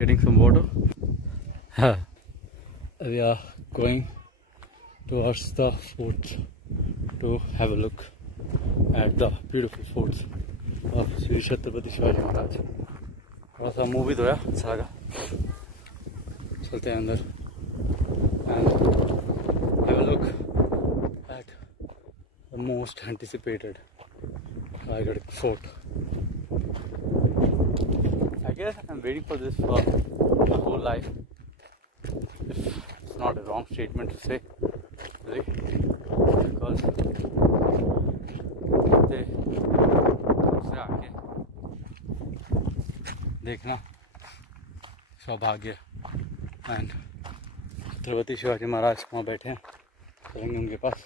getting some water. We are going towards the fort to have a look at the beautiful forts of Shri Chhatrapati Shivaji Maharaj. थोड़ा सा movie धोया, अच्छा लगा. चलते हैं अंदर and have a look at the most anticipated Raigad fort. I guess I'm waiting for this for my whole life. If it's not a wrong statement to say, really, because से आके देखना सौभाग्य. एंड छत्रपति शिवाजी महाराज वहाँ बैठे हैं, चलेंगे उनके पास.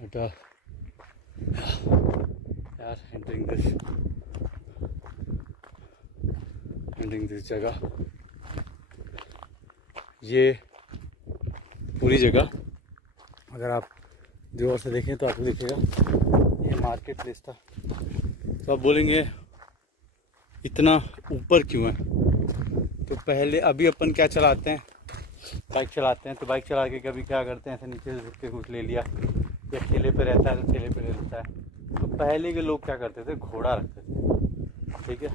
But यार एंटरिंग दिस जगह, ये पूरी जगह अगर आप दूर से देखें तो आपको दिखेगा ये मार्केट प्लेस था. तो आप बोलेंगे इतना ऊपर क्यों है? तो पहले अभी अपन क्या चलाते हैं, बाइक चलाते हैं. तो बाइक चला के कभी क्या करते हैं, ऐसे नीचे से झुक के कुछ ले लिया, या ठेले पे रहता है तो ठेले पे ले लेता है. तो पहले के लोग क्या करते थे, घोड़ा रखते थे. ठीक है,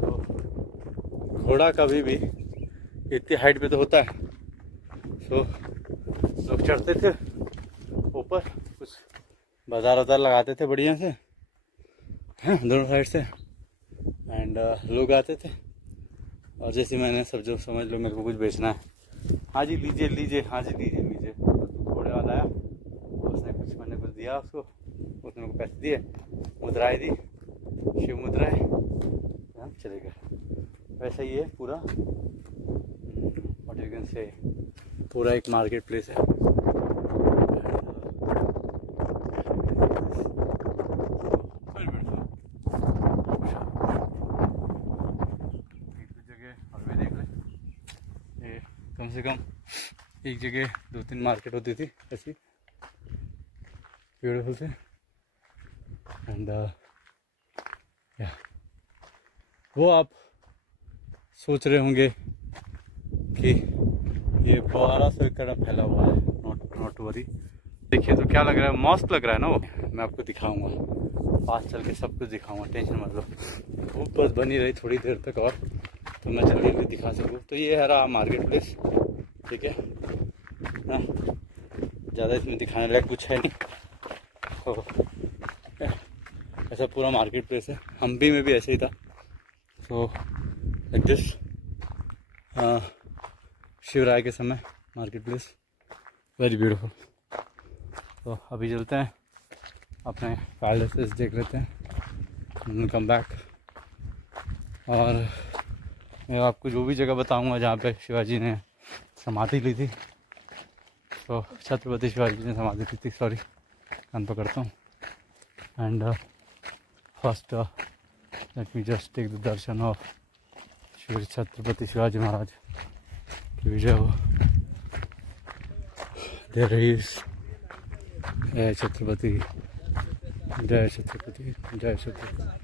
तो घोड़ा कभी भी इतनी हाइट पे तो होता है. तो लोग चढ़ते थे ऊपर, कुछ बाजार वाजार लगाते थे बढ़िया से, हाँ, दोनों साइड से. एंड लोग आते थे और जैसे मैंने सब जो समझ लो मेरे को कुछ बेचना है, हाँ जी लीजिए लीजिए, हाँ जी लीजिए लीजिए. तो घोड़े वाला आया, उसने कुछ, मैंने कुछ दिया उसको, उसने मेरे को पैसे दिए, मुद्राएं दी, शिव मुद्राएं, चले गए. वैसा ही है पूरा, व्हाट यू कैन से, पूरा एक मार्केट प्लेस है. कम से कम एक जगह 2-3 मार्केट होती थी ऐसी ब्यूटीफुल से. एंड या वो आप सोच रहे होंगे कि ये 1200 एकड़ फैला हुआ है. Not worry. देखिए तो क्या लग रहा है, मस्त लग रहा है ना वो. मैं आपको दिखाऊंगा, पास चल के सब कुछ दिखाऊंगा, टेंशन मत लो. भूख बस बनी रही थोड़ी देर तक और तो मैं जल्दी जल्दी दिखा सकूँ. तो ये है रहा मार्केट प्लेस. ठीक है ना, ज़्यादा इसमें दिखाने लायक कुछ है नहीं. तो ऐसा पूरा मार्केट प्लेस है. हम्पी में भी ऐसे ही था. तो लाइक दिस शिवराय के समय मार्केट प्लेस, वेरी ब्यूटीफुल. तो अभी चलते हैं अपने पैलेसेस देख लेते हैं, कम बैक. और मैं आपको जो भी जगह बताऊंगा जहाँ पे शिवाजी ने समाधि ली थी, तो छत्रपति शिवाजी ने समाधि ली थी, सॉरी कान पकड़ता हूँ. And first let me just take the darshan of Shri Chhatrapati Shivaji Maharaj की विजय हो. देयर इज जय छत्रपति, जय छत्रपति, जय छत्रपति,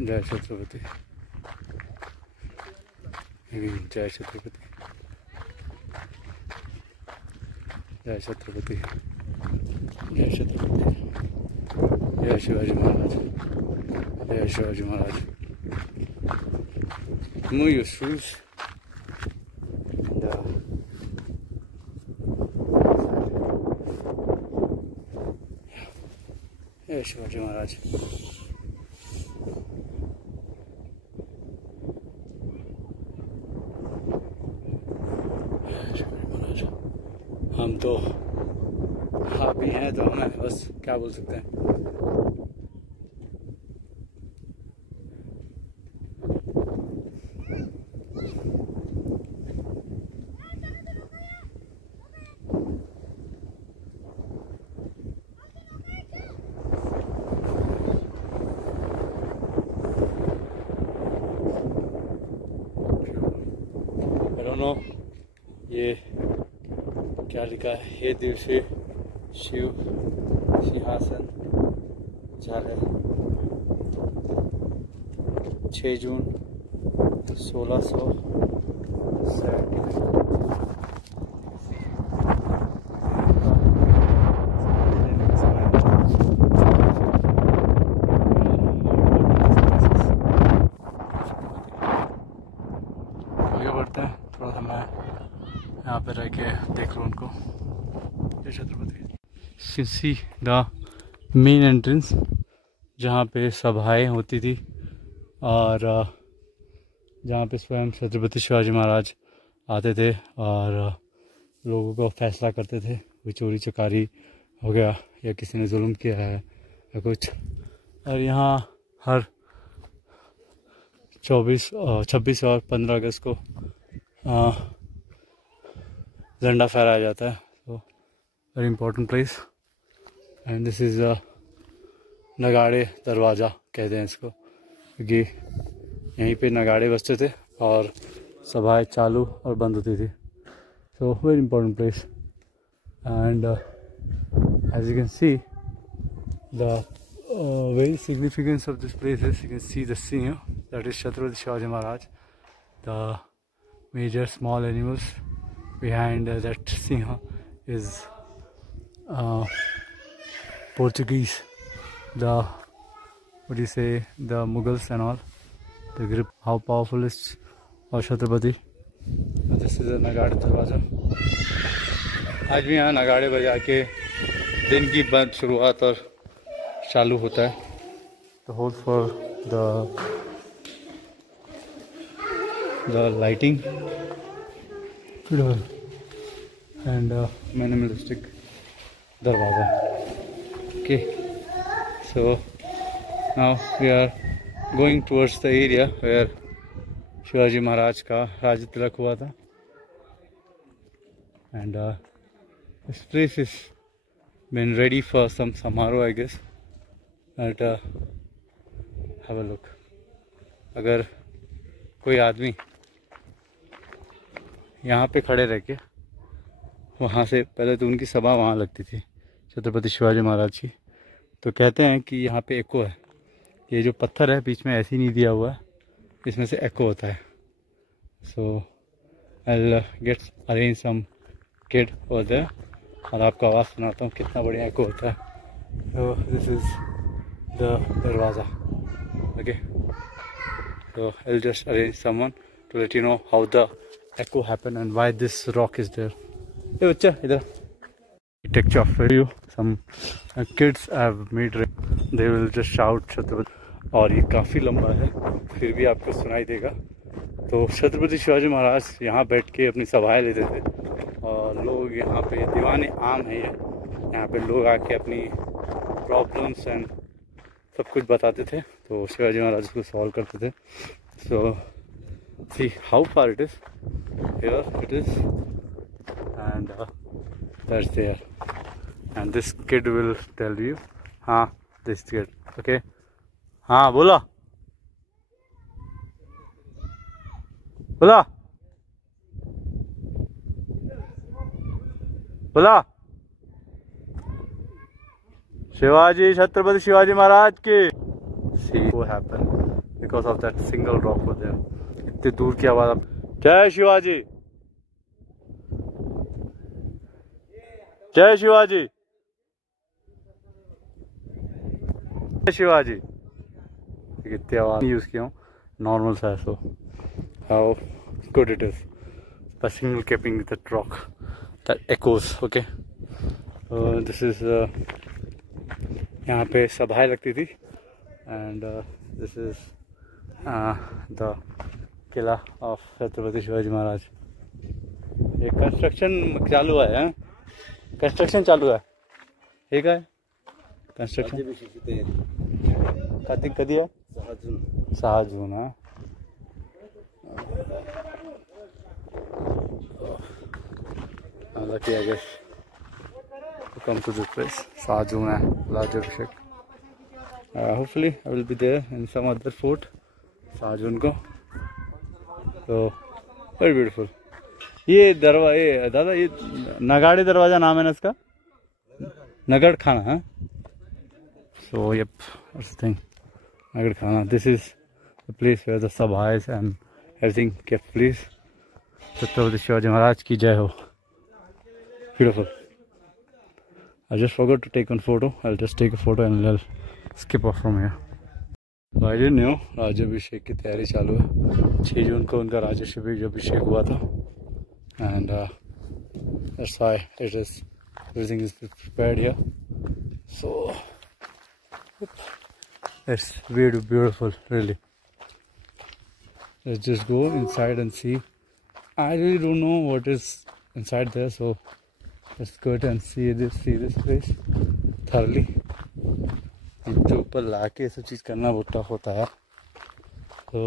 जय छत्रपति, जय छत्रपति, जय छत्रपति, जय छत्रपति, जय शिवाजी महाराज, जय Shivaji Maharaj. Move your shoes. जय शिवाजी महाराज. हम तो आप ही हैं तो हमें बस क्या बोल सकते हैं. I don't know ये क्या लिखा है. हे दिवसे शिव सिंहासन जा रहे 6 जून 1600 बढ़ता है थोड़ा सा। मैं यहाँ पे रह के देख लूँ उनको। जय Chhatrapati. See the main entrance जहाँ पे सभाएं होती थी और जहाँ पे स्वयं छत्रपति शिवाजी महाराज आते थे और लोगों को फैसला करते थे, कोई चोरी चकारी हो गया या किसी ने जुल्म किया है या कुछ। और यहाँ हर 26 और 15 अगस्त को झंडा फहराया जाता है। तो very important place. And this is नगाड़े दरवाज़ा कहते हैं इसको, क्योंकि यहीं पे नगाड़े बजते थे और सभाएं चालू और बंद होती थी। So very important place. And as you can see the very significance of this place is, you can see the scene that is Chhatrapati Shivaji Maharaj, the major small animals behind that Singha is Portuguese, the what do you say, the Mughals and all. The grip, how powerful is Chhatrapati. This is a Nagade Darwaza. आज भी यहाँ नगाड़े बजा के दिन की बंद शुरुआत और चालू होता है। The whole for the lighting and minimalistic darwaza. Okay, so now we are going towards the area where Shivaji Maharaj का राज्य तिलक हुआ था। And this place is been ready for some समारोह, I guess. But have a look. अगर कोई आदमी यहाँ पे खड़े रह के, वहाँ से पहले तो उनकी सभा वहाँ लगती थी छत्रपति शिवाजी महाराज की, तो कहते हैं कि यहाँ पे एको है। ये जो पत्थर है बीच में ऐसे ही नहीं दिया हुआ है, इसमें से एको होता है। सो I get arrange some kid over there और आपको आवाज़ सुनाता हूँ कितना बढ़िया एको होता है। तो this is the darwaza. Okay, so I'll just arrange someone to let you know how the echo happened and why this rock is there. Hey bachcha, idhar architecture for you. Some kids have made, they will just shout Chhatrapati. और ये काफ़ी लंबा है फिर भी आपको सुनाई देगा। तो छत्रपति शिवाजी महाराज यहाँ बैठ के अपनी सभाएं लेते थे और लोग यहाँ पे दीवाने आम है। ये यहाँ पे लोग आके अपनी प्रॉब्लम्स एंड सब कुछ बताते थे, तो शिवाजी महाराज उसको सॉल्व करते थे। So see how far it is, here it is and that's there and this kid will tell you. हाँ दिस किड, ओके, हाँ बोला बोला बोला। शिवाजी, छत्रपति शिवाजी महाराज के। See what happened because of that single rock over there. इतने दूर की आवाज। जय शिवाजी, जय शिवाजी, जय शिवाजी। कितनी आवाज यूज किया हूँ, नॉर्मल सा है। So how good it is by single keeping that rock that echoes. Okay, this is यहाँ पे सभाएं लगती थी and this is the killa of Chhatrapati Shivaji Maharaj. ये कंस्ट्रक्शन चालू है, कंस्ट्रक्शन चालू है। हे काय कंस्ट्रक्शन कधी आहे? 6 जून। हाँ lucky I guess to come to this place. 7 June है larger shack. Hopefully I will be there in some other fort 7 जून को। तो very beautiful. ये दादा ये नगाड़े दरवाजा नाम है ना इसका, नगड़ खाना है। So yep, that's the thing, नगड़ खाना. This is the place where the sabhais and everything kept please. Chhatrapati Shivaji Maharaj ki jai ho. Beautiful. I just forgot to take one photo. I'll just take a photo and I'll skip off from here. I didn't know राज्याभिषेक की तैयारी चालू है. 6 जून को उनका राज्याभिषेक हुआ था, and that's why everything is prepared here. So it's very beautiful, really. Let's just go inside and see. I really don't know what is inside there, so let's go and see this place thoroughly. इतने ऊपर लाके सब चीज़ करना बहुत tough होता है. So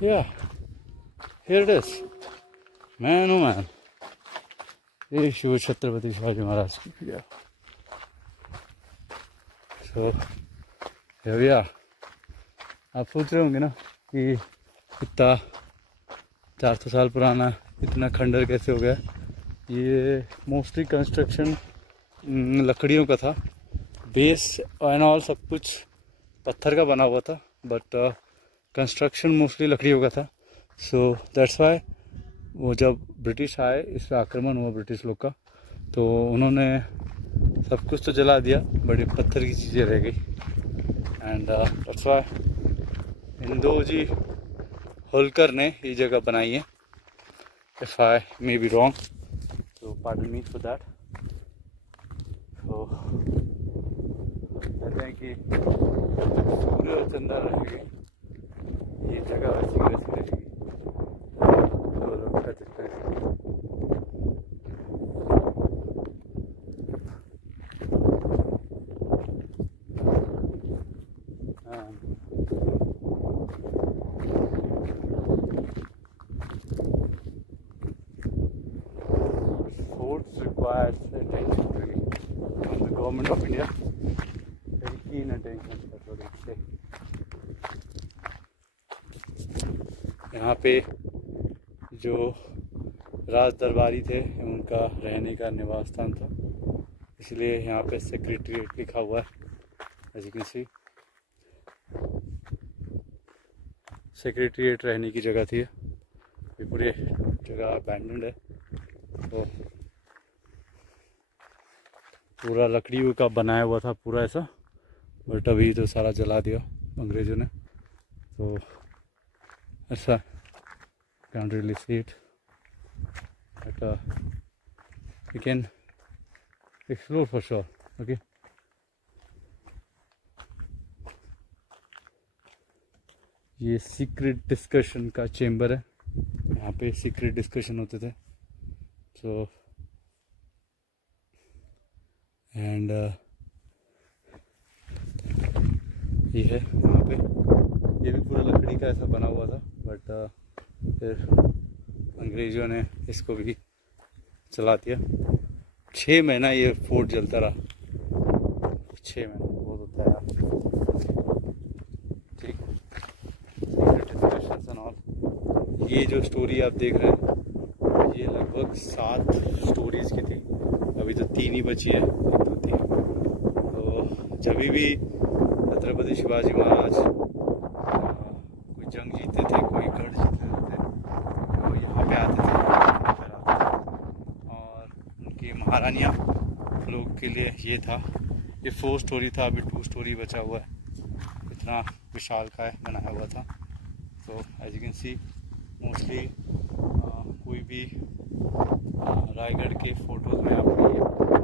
yeah, here it is. Man, oh man. ये शिव छत्रपति शिवाजी महाराज की जय. So here we are. आप सोच रहे होंगे ना कि इतना 400 साल पुराना इतना खंडर कैसे हो गया. ये मोस्टली कंस्ट्रक्शन लकड़ियों का था. बेस एंड ऑल सब कुछ पत्थर का बना हुआ था, बट कंस्ट्रक्शन मोस्टली लकड़ियों का था. सो दैट्स वाई वो जब ब्रिटिश आए, इस पर आक्रमण हुआ ब्रिटिश लोग का, तो उन्होंने सब कुछ तो जला दिया, बड़ी पत्थर की चीज़ें रह गई. एंड दैट्स वाई इंदोजी होलकर ने ये जगह बनाई है. If I may be wrong, so pardon me for that. So कहते हैं कि सूर्य चंद्र रहेंगे, ये जगह वैसी रहेगी. तो लोग कहते हैं requires attention really from the government of India. Very keen attention, that's what it say. यहाँ पे जो राज दरबारी थे उनका रहने का निवास स्थान था, इसलिए यहाँ पे सेक्रेटरीट लिखा हुआ है. As you can see, secretariat रहने की जगह थी. ये पूरी जगह अबैंडन्ड है. तो पूरा लकड़ियों का बनाया हुआ था पूरा ऐसा, बट अभी तो सारा जला दिया अंग्रेज़ों ने. तो ऐसा can't really see it, but we can explore for sure. Okay. ये सीक्रेट डिस्कशन का चेंबर है. यहाँ पे सीक्रेट डिस्कशन होते थे. सो एंड ये है यहाँ पे. ये भी पूरा लकड़ी का ऐसा बना हुआ था, बट फिर अंग्रेज़ों ने इसको भी चला दिया. 6 महीना ये फोर्ट जलता रहा. 6 महीना बहुत होता है यार. ठीक. Secret discussions and all. ये जो स्टोरी आप देख रहे हैं, ये लगभग 7 स्टोरीज़ की थी. अभी तो 3 ही बची है. तो जब भी छत्रपति शिवाजी महाराज कोई जंग जीते थे, कोई गढ़ जीते थे, तो यहाँ पे आते थे. और उनकी महारानियाँ लोग के लिए ये था. ये 4 स्टोरी था, अभी 2 स्टोरी बचा हुआ है. इतना विशालकाय बनाया हुआ था. तो as you can see mostly कोई भी रायगढ़ के फोटोज़ में आपको ये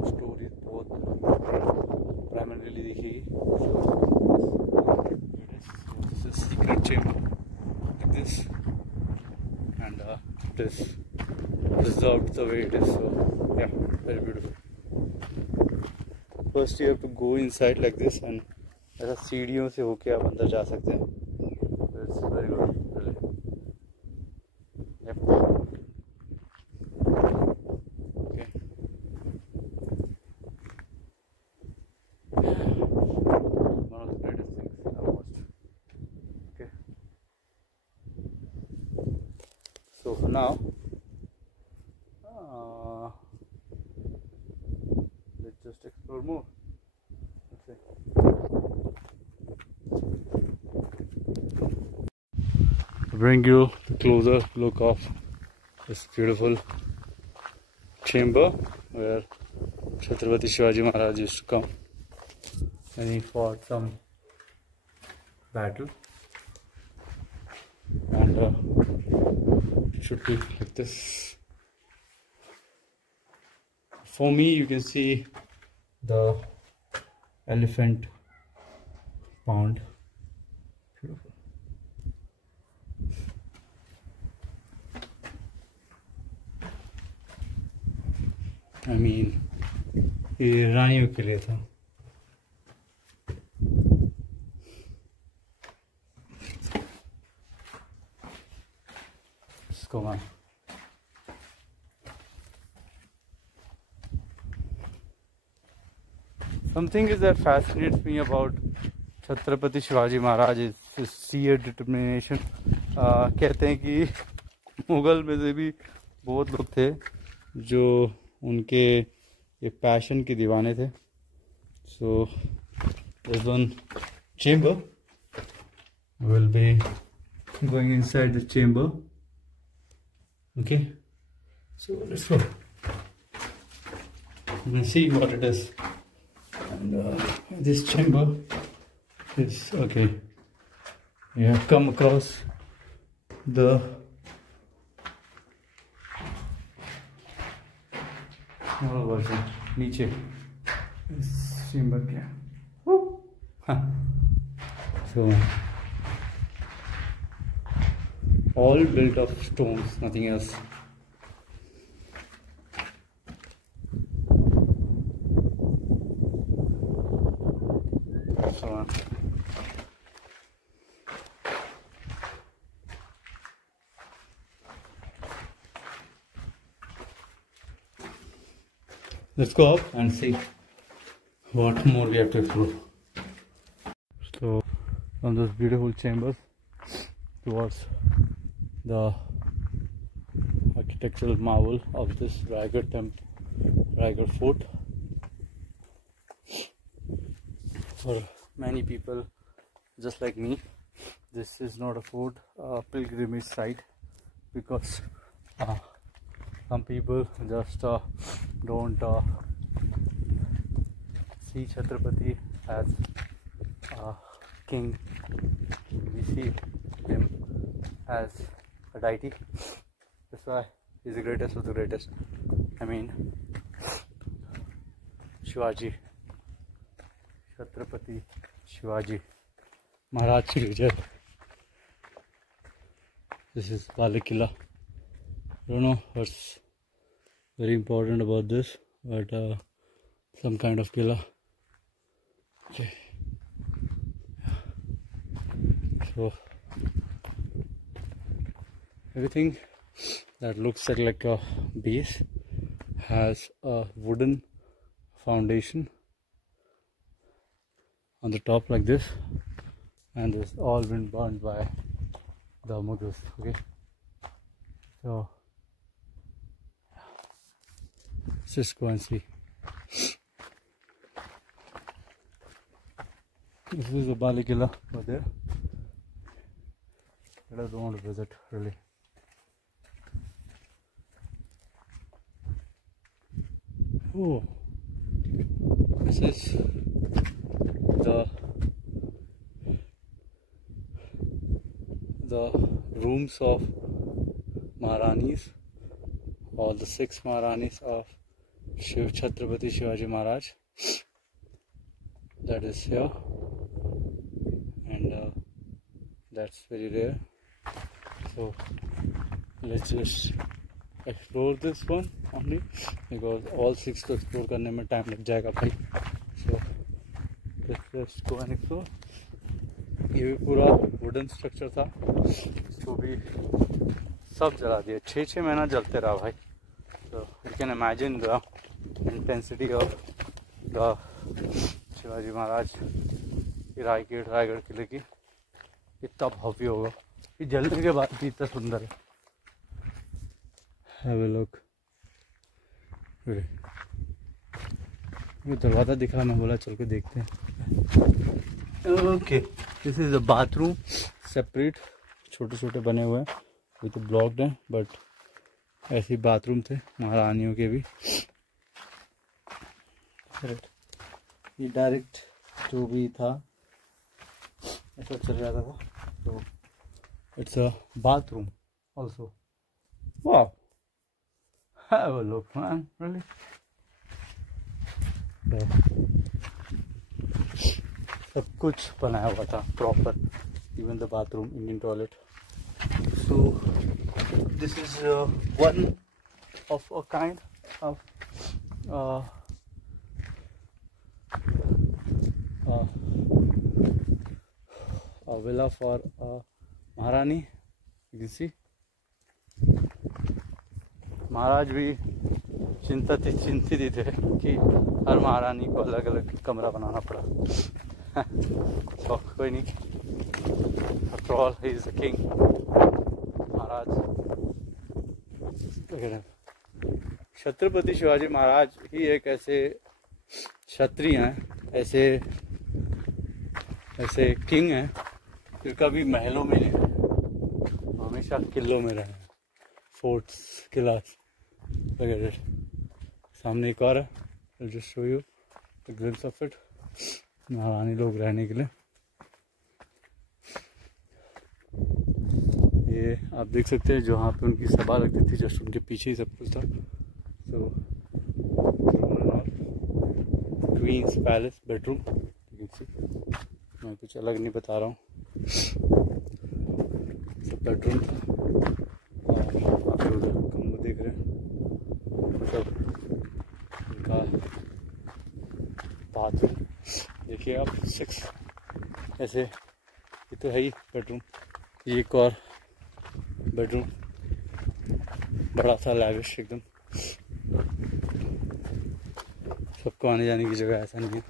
स्टोरी बहुत प्राइमरीली दिखेगी. This is secret chamber like this, and it is preserved the way it is. So yeah, very beautiful. First you have to go inside like this, and ऐसा सीढ़ियों से होके आप अंदर जा सकते हैं. It's very good, really. Yep. Okay. One of the greatest things I've watched. Okay. So for now, let's just explore more. Let's see. bring you the closer look of this beautiful chamber where Chhatrapati Shivaji Maharaj used to come and he fought some battle, and it should be like this. For me, you can see the elephant pond. Beautiful. I mean, ये रानियों के लिए था. Go on. Something is that fascinates me about Chhatrapati Shivaji Maharaj is his sheer determination. कहते हैं कि मुगल में से भी बहुत लोग थे जो उनके ये पैशन के दीवाने थे. So there's one chamber. We'll be going inside the chamber. Okay, so let's go and see what it is. And this chamber is okay. You have come across the small version. नीचे इस chamber के. So all built of stones, nothing else. So let's go up and see what more we have to explore. So from those beautiful chambers towards the architectural marvel of this Raigad Fort. For many people just like me, this is not a fort, a pilgrimage site, because some people just don't see Chhatrapati as king. We see him as a deity. That's why he's the greatest of the greatest. I mean, Shivaji, Chhatrapati Shivaji Maharaj Shri Vijay. This is Bal Killa. I don't know what's very important about this, but some kind of killa. Okay. So everything that looks like a base has a wooden foundation on the top like this, and it's all been burned by the Mughals. Okay, so let's just go and see. This is the Bal Killa over there. I don't want to visit really. Oh, this is the rooms of Maharanis, or the 6 Maharanis of Chhatrapati Shivaji Maharaj. That is here, and that's very rare. So let's just explore this one only, because all 6 को explore करने में time लग जाएगा भाई. So let's just go and explore. ये भी पूरा wooden structure था, इसको भी सब जला दिया. 6 महीना जलते रहा भाई. So you can imagine the intensity of the Shivaji Maharaj की रायगढ़ किले की. इतना भव्य होगा, ये जलने के बाद भी इतना सुंदर है. Have a look. ये दरवाजा दिख रहा, मैं बोला चल के देखते हैं. Okay, this is a bathroom, separate छोटे छोटे बने हुए हैं, ये तो ब्लॉक्ड हैं, बट ऐसे बाथरूम थे महारानियों के भी। ये डायरेक्ट जो भी था ऐसा चल जाता था, तो इट्स अ बाथरूम ऑल्सो। वाह, have a look man, really. सब कुछ बनाया हुआ था proper, even the bathroom, Indian toilet. So this is one of a kind of a villa for महारानी। You can see महाराज भी चिंतित ही थे कि हर महारानी को अलग अलग कमरा बनाना पड़ा। तो कोई नहीं, after all he is the king Maharaj. Chhatrapati Shivaji Maharaj ही एक ऐसे क्षत्रिय हैं, ऐसे किंग हैं जो कभी महलों में नहीं रहे, हमेशा किलों में रहे, फोर्ट्स, किलास वगैरह। सामने एक और है, just show you the glimpse of it, महारानी लोग रहने के लिए। ये आप देख सकते हैं जहाँ पे उनकी सभा लगती थी, जस्ट उनके पीछे ही सब कुछ था। सो क्वींस पैलेस बेडरूम, मैं कुछ अलग नहीं बता रहा हूँ, सब बेडरूम था। और आप उधर कमरा देख रहे हैं, सब उनका बाथरूम देखिए आप, 6 ऐसे। ये तो है ही बेडरूम। ये एक और बेडरूम बड़ा सा लैविश एकदम, सबको आने जाने की जगह, ऐसा नहीं है,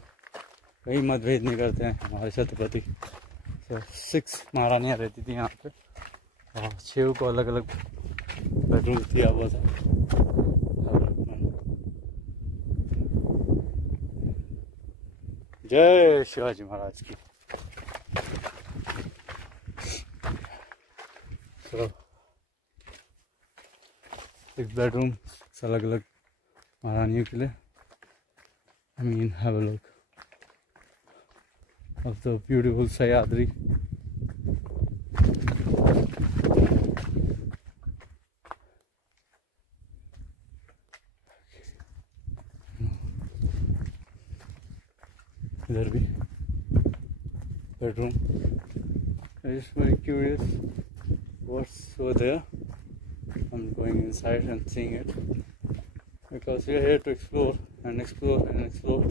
कहीं मतभेद नहीं करते हैं हमारे छत्रपति। तो 6 महारानियाँ रहती थी यहाँ पे, और 6 को अलग अलग बेडरूम दिया हुआ था। जय शिवाजी महाराज की। तो 6 बेडरूम अलग अलग महारानियों के लिए। I mean, have a look of the beautiful Sahyadri. इधर भी bedroom. I'm just very curious what's over there. I'm going inside and seeing it because we are here to explore and explore and explore.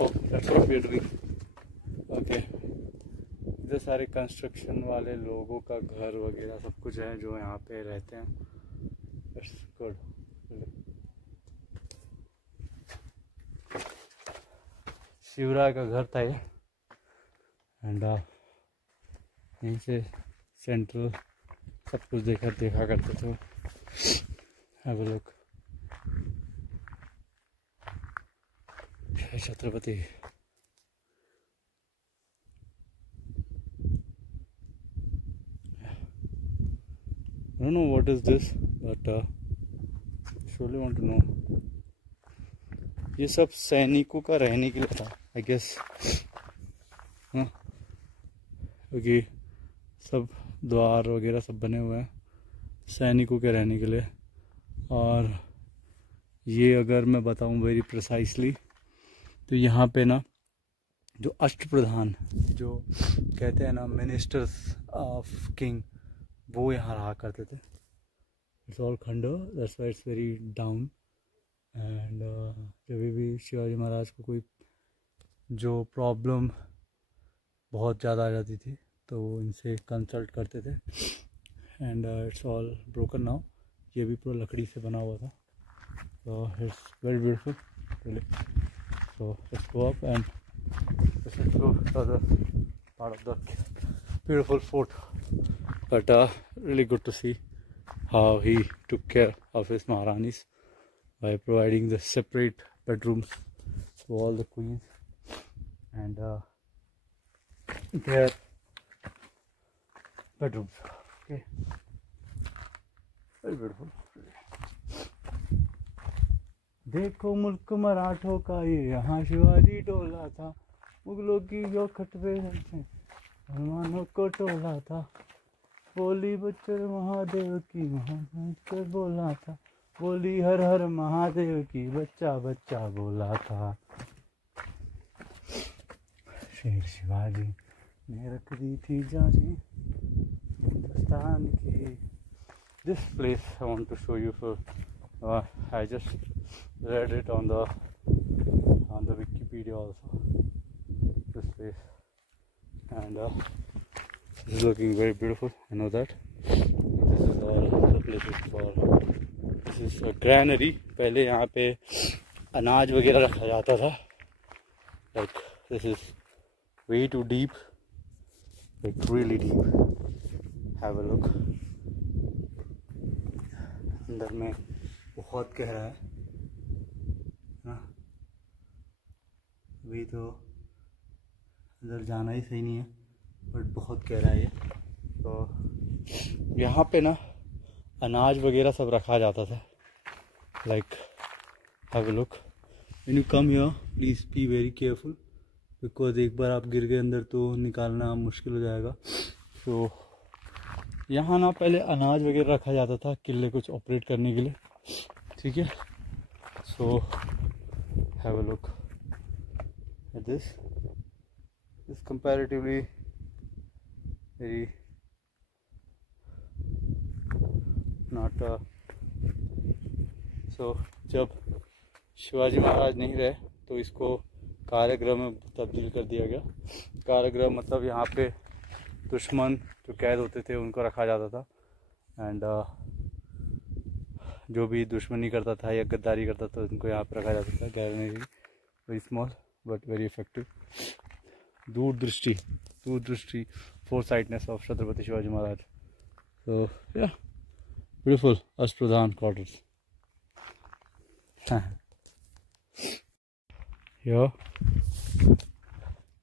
Oh, that's what we are doing. Okay. इधर सारे construction वाले लोगों का घर वगैरह सब कुछ है जो यहाँ पे रहते हैं। That's good. शिवराय का घर था ये, एंड यहीं से सेंट्रल सब कुछ देखा करते थे। Have a look, Chhatrapati. I don't know what is this, but surely want to know. ये सब सैनिकों का रहने के लिए था, आई गेस, क्योंकि सब द्वार वगैरह सब बने हुए हैं सैनिकों के रहने के लिए। और ये अगर मैं बताऊं वेरी प्रिसाइसली, तो यहाँ पे ना जो अष्टप्रधान, जो कहते हैं ना मिनिस्टर्स ऑफ किंग, वो यहाँ रहा करते थे। इट्स ऑल खंडर, that's why it's very down. And जब भी शिवाजी महाराज को कोई जो प्रॉब्लम बहुत ज़्यादा आ जाती थी तो वो इनसे कंसल्ट करते थे। And it's all broken now. ये भी पूरा लकड़ी से बना हुआ था, तो it's very beautiful really. So let's go up and let's go to the part of the beautiful fort. But really good to see how he took care of his Maharanis by providing the separate bedrooms to all the queens, and their bedrooms. Okay, very beautiful. देखो मुल्क मराठों का ये, यहाँ शिवाजी डोला था, मुगलों की जो खटवे मुसलमानों को टोला था, बोली बच्चर महादेव की महादेव बोला था, बोली हर हर महादेव की बच्चा बच्चा बोला था। शेर शिवाजी ने रख दी थी जाने हिंदुस्तान की। This place I want to show you for I just read it on the Wikipedia also. This place, and this is looking very beautiful. I know that. This is all the places for. This is a granary. पहले यहाँ पे अनाज वगैरह रखा जाता था. Like this is way too deep, like really deep. Have a look. अंदर में बहुत गहरा है ना, अभी तो अंदर जाना ही सही नहीं है, बट बहुत गहरा है ये। तो यहाँ पे ना अनाज वगैरह सब रखा जाता था। Like have a look, when you come here please be very careful, because एक बार आप गिर गए अंदर तो निकालना मुश्किल हो जाएगा। तो यहाँ ना पहले अनाज वगैरह रखा जाता था किले कुछ ऑपरेट करने के लिए, ठीक है। So have a look at this comparatively very not. So जब शिवाजी महाराज नहीं रहे तो इसको कारागृह में तब्दील कर दिया गया। कारागृह मतलब यहाँ पे दुश्मन जो कैद होते थे उनको रखा जाता था, एंड जो भी दुश्मनी करता था या गद्दारी करता था उनको यहाँ पर रखा जाता था। Granary very small but very effective. दूरदृष्टि फोरसाइटनेस ऑफ छत्रपति शिवाजी महाराज। तो या beautiful Ashtapradhan quarters. Here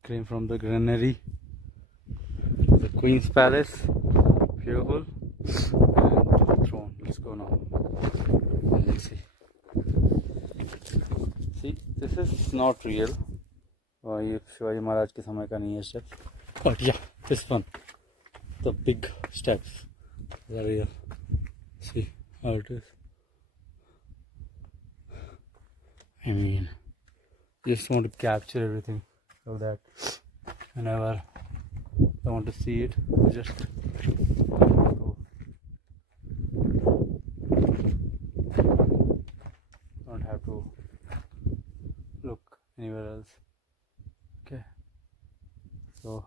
came from the granary, the Queen's Palace, beautiful, and the throne. Let's go now. Let's see. See, this is not real. ये शिवाजी महाराज के समय का नहीं है steps. But yeah, this one, the big steps, are real. See how it is. I mean, just want to capture everything so that whenever I want to see it, just go. Don't have to look anywhere else. Okay, so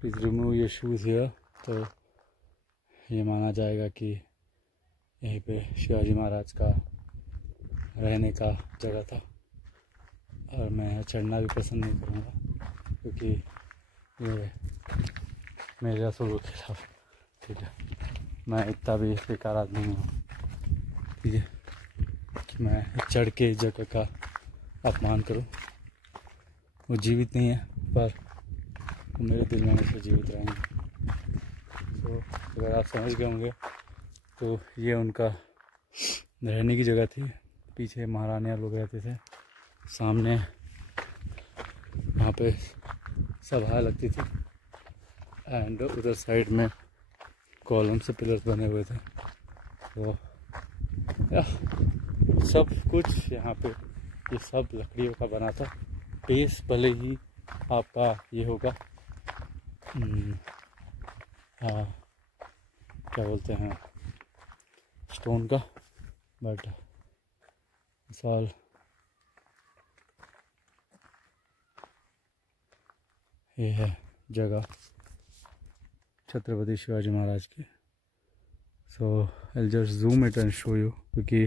please remove your shoes here. तो ये माना जाएगा कि यहीं पे शिवाजी महाराज का रहने का जगह था, और मैं चढ़ना भी पसंद नहीं करूँगा क्योंकि ये मेरे असूलों के खिलाफ, ठीक है। मैं इतना भी बेकार आदमी हूँ, ठीक है, कि मैं चढ़ के इस जगह का अपमान करूँ। वो जीवित नहीं है पर वो मेरे दिल में हमेशा जीवित रहेंगे। तो अगर आप समझ गए होंगे तो ये उनका रहने की जगह थी। पीछे महारानियाँ लोग रहते थे, सामने वहाँ पे सभा लगती थी, एंड उधर साइड में कॉलम से पिलर्स बने हुए थे। तो सब कुछ यहाँ पे ये सब लकड़ियों का बना था। बेस भले ही आपका ये होगा क्या बोलते हैं स्टोन का, बट साल ये है जगह छत्रपति शिवाजी महाराज की। So I just zoom it and show you, क्योंकि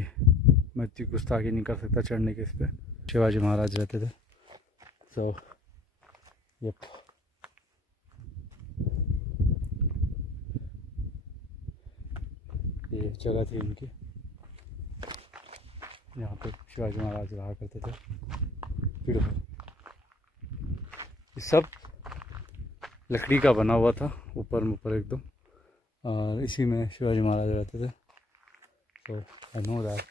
मैं इतनी गुस्ताखी नहीं कर सकता चढ़ने के इस पे। शिवाजी महाराज रहते थे। सो यप, ये जगह थी इनकी, यहाँ पे शिवाजी महाराज रहा करते थे। ब्यूटीफुल। ये सब लकड़ी का बना हुआ था, ऊपर एकदम, और इसी में शिवाजी महाराज रहते थे। तो आई नो दैट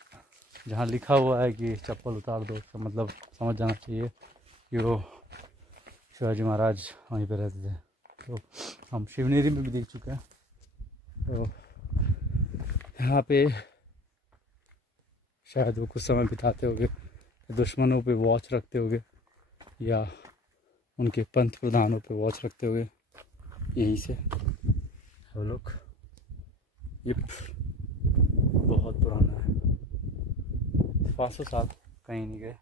जहाँ लिखा हुआ है कि चप्पल उतार दो, तो मतलब समझ जाना चाहिए कि वो शिवाजी महाराज वहीं पे रहते थे। तो हम शिवनेरी में भी देख चुके हैं। तो यहाँ पे शायद वो कुछ समय बिताते होंगे, दुश्मनों पे वॉच रखते होंगे, या उनके पंत प्रधानों पे वॉच रखते हुए यहीं से वो लोग। ये बहुत पुराना है, 500 साल कहीं नहीं गए,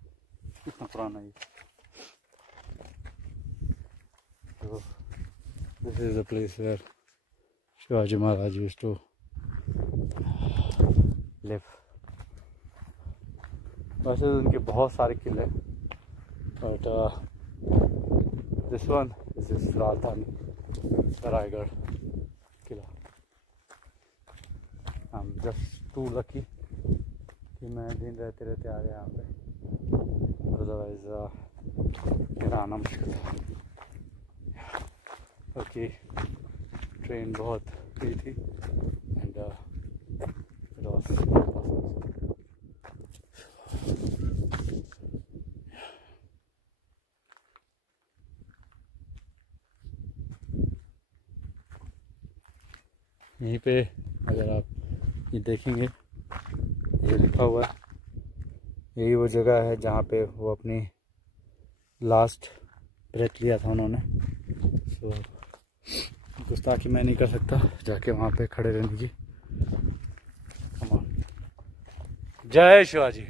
इतना पुराना ये। तो this is the place where Shivaji Maharaj used to live. वैसे तो उनके बहुत सारे किले, बट दिस वन इज राजधानी रायगढ़ किला। हम जस्ट टू लकी कि मैं दिन रहते रहते आ गया यहाँ पे, अदरवाइज मेरा आना मुश्किल था, क्योंकि ट्रेन बहुत गई थी एंड इट वाज यहीं पे। अगर आप ये देखेंगे, ये लिखा हुआ है, यही वो जगह है जहाँ पे वो अपनी लास्ट ब्रेथ लिया था उन्होंने। सो गुस्ताखी मैं नहीं कर सकता जाके वहाँ पे खड़े रहने की। जय Shivaji.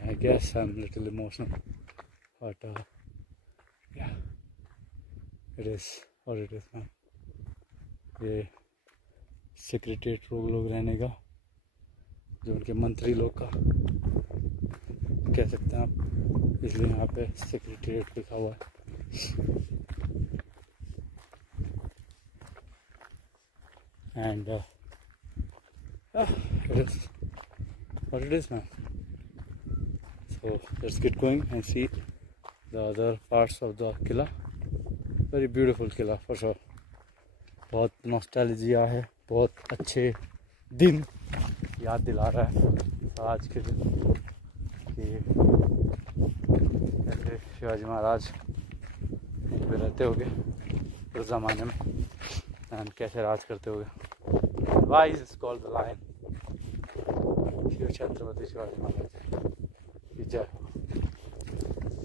I guess I am little emotional, but yeah it is और इट इज मैन। ये सेक्रेटरीट लोग रहने का, जो उनके मंत्री लोग का कह सकते हैं आप, इसलिए यहाँ पे सेक्रेटरीट लिखा हुआ है। And it is what it is, man. So let's get going and see the other parts of the Qila. Very beautiful Qila for sure। बहुत नॉस्टैल्जिया है, बहुत अच्छे दिन याद दिला रहा है आज के दिन कि ऐसे शिवाजी महाराज यहीं पे रहते होंगे उस ज़माने में, एंड कैसे राज करते होंगे। Why is this called the lion? Shiv Chhatrapati Shivaji Maharaj की जय।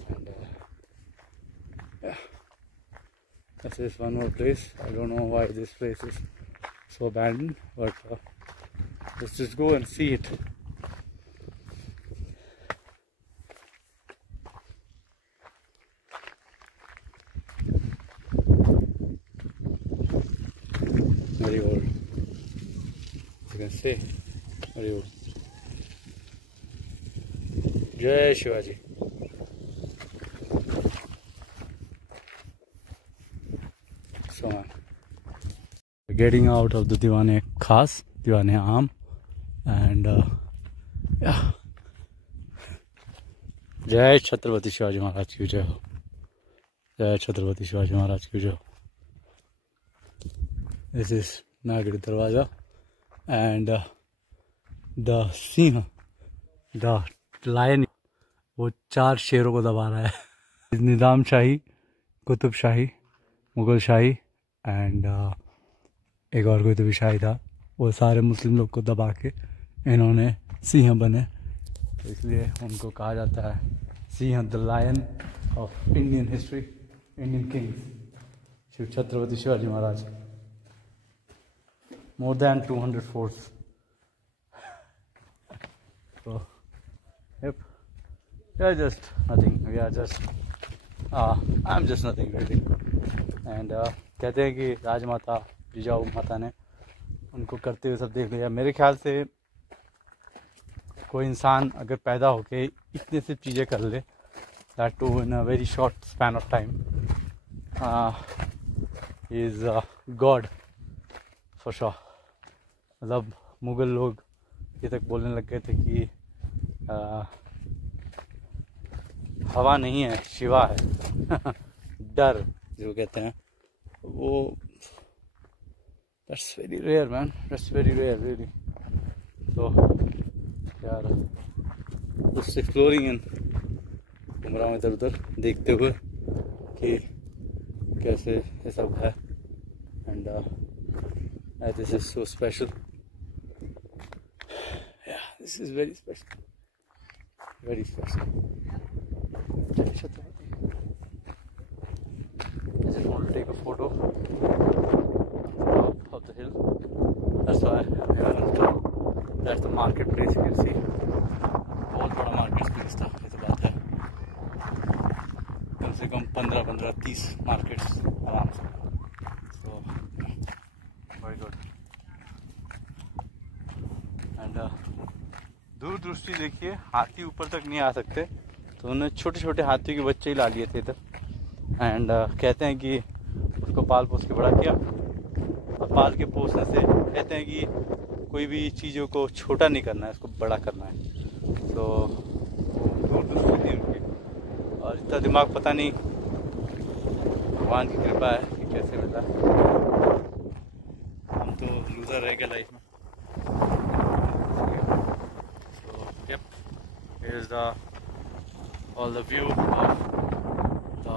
And yeah, this is one more place. I don't know why this place is so abandoned, but let's just go and see it. Very old. You can see, very old. Jai Shivaji. So man, we're getting out of the Diwane Khas, Diwane Aam, and yeah. जय छत्रपति शिवाजी महाराज की जय हो। जय छत्रपति शिवाजी महाराज की जय हो। This is Nagari Darwaza, and the singh, the lion, वो 4 शेरों को दबा रहा है। निज़ाम शाही, कुतुब शाही, मुग़ल शाही एंड एक और कोई तो भी शाही था, वो सारे मुस्लिम लोग को दबा के इन्होंने सिंह बने, तो इसलिए उनको कहा जाता है सिंह, the lion of Indian history, Indian kings, Shiv Chhatrapati Shivaji Maharaj. More than 200 forts. So, yep, we are just nothing. We are just, I'm just nothing really. And कहते हैं कि राजमाता जिजाऊ माता ने उनको करते हुए सब देख लिया। मेरे ख्याल से कोई इंसान अगर पैदा होके इतने से चीज़ें कर ले, that too in a very short span of time, is God for sure। मतलब मुग़ल लोग ये तक बोलने लग गए थे कि हवा नहीं है, शिवा है। डर, जो कहते हैं वो, that's very rare man, that's very rare really. तो यार उस एक्सप्लोरिंग एंड घूम रहा हूँ इधर उधर देखते हुए कि कैसे ये सब है। And this is so special, this is very special, very special. I just want to take a photo of the hill. That's why I'm here on top. That's the marketplace you can see. बहुत बड़ा market place था, ये तो बात है। कम से कम 15-30 markets आराम से। So very good. And दूर दृष्टि देखिए, हाथी ऊपर तक नहीं आ सकते, तो उन्होंने छोटे छोटे हाथियों के बच्चे ही ला लिए थे इधर। एंड कहते हैं कि उसको पाल पोस के बड़ा किया, और पाल के पोसने से कहते हैं कि कोई भी चीज़ों को छोटा नहीं करना है, उसको बड़ा करना है। तो दूर दृष्टि थी उनकी, और इतना दिमाग पता नहीं भगवान की कृपा है कि कैसे मिला। हम तो लूजर रह गए लाइफ में। So yep, here is the all the view of the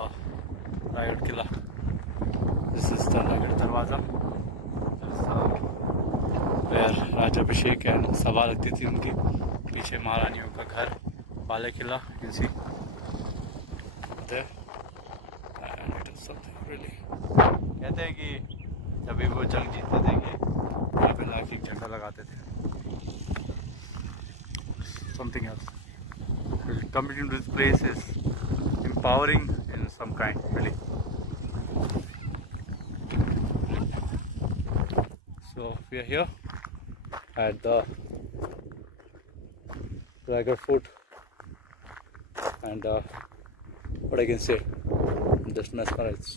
Raigad किला। This is the Raigad darwaza, where राजाभिषेक and सभा लगती थी उनकी। पीछे महारानियों का घर, बाले किला, you see there, and it is something really. कहते हैं कि जब भी वो जंग जीतते थे कि यहाँ पे लाके एक झंडा लगाते थे। Something else, coming to this place is empowering in some kind, really. So we are here at the Raigad Fort, and what I can say, just mesmerized.